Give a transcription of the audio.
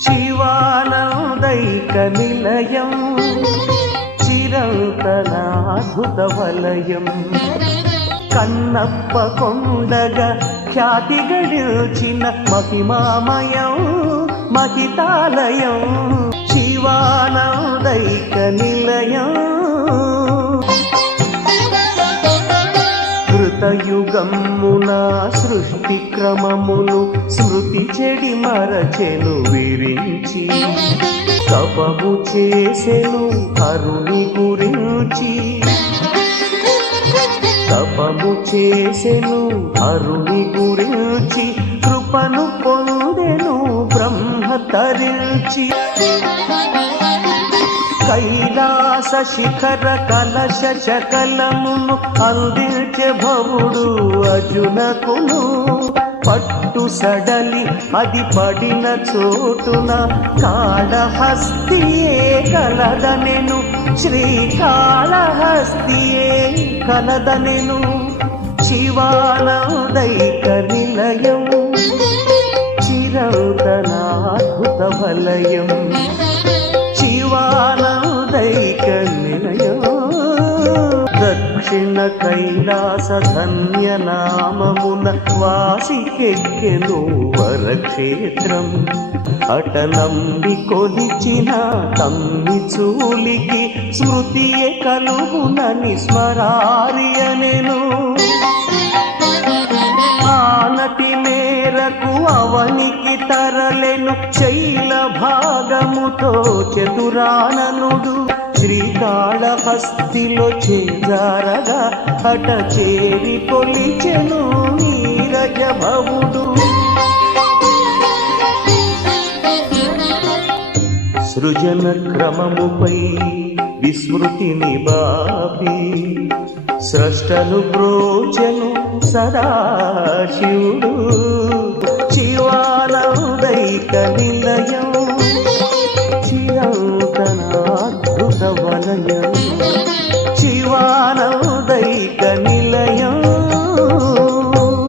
శివానందైక నిలయం చిరంతనాద్భుత వలయం కన్నప్ప కొండగా ఖ్యాతి గడిచిన మహిమామయం మహితాలయం శివానందైక నిలయం కృతయుగమున సృష్టి క్రమమును స్మృతి చెడి మరచెను విరించి తపము చేసెను హరుని గురించి తపము చేసెను హరుని గురించి కృపను పొందెను బ్రహ్మ తరించి కైలాస శిఖర కలశ శకలమును అందించే భవుడు అర్జునకును పట్టు సడలి అది పడిన చోటున కాళహస్తియే కలదనెను శ్రీకాళహస్తియే కలదనెను శివానందైక నిలయం చిరంతనాద్భుత వలయం శివానందైక నిలయం దక్షిణ కైలాస ధన్య నామమున వాసికెక్కెను వరక్షేత్రం అటలంబి కొలిచిన తమ్మి చూలికి స్మృతియే కలుగునని స్మరారి అనెను ఆనతి మేరకు అవనికి తరలెను శైల భాగముతో చతురాననుడు శ్రీకాళహస్తిలో చేజారగా హఠ చేరి కొలిచెను నీరజ భవుడు సృజన క్రమముపై విస్మృతిని బాపి స్రష్టను బ్రోచెను సదాశివుడు శివానందైక నిలయం చిరంతనాద్భుత వలయం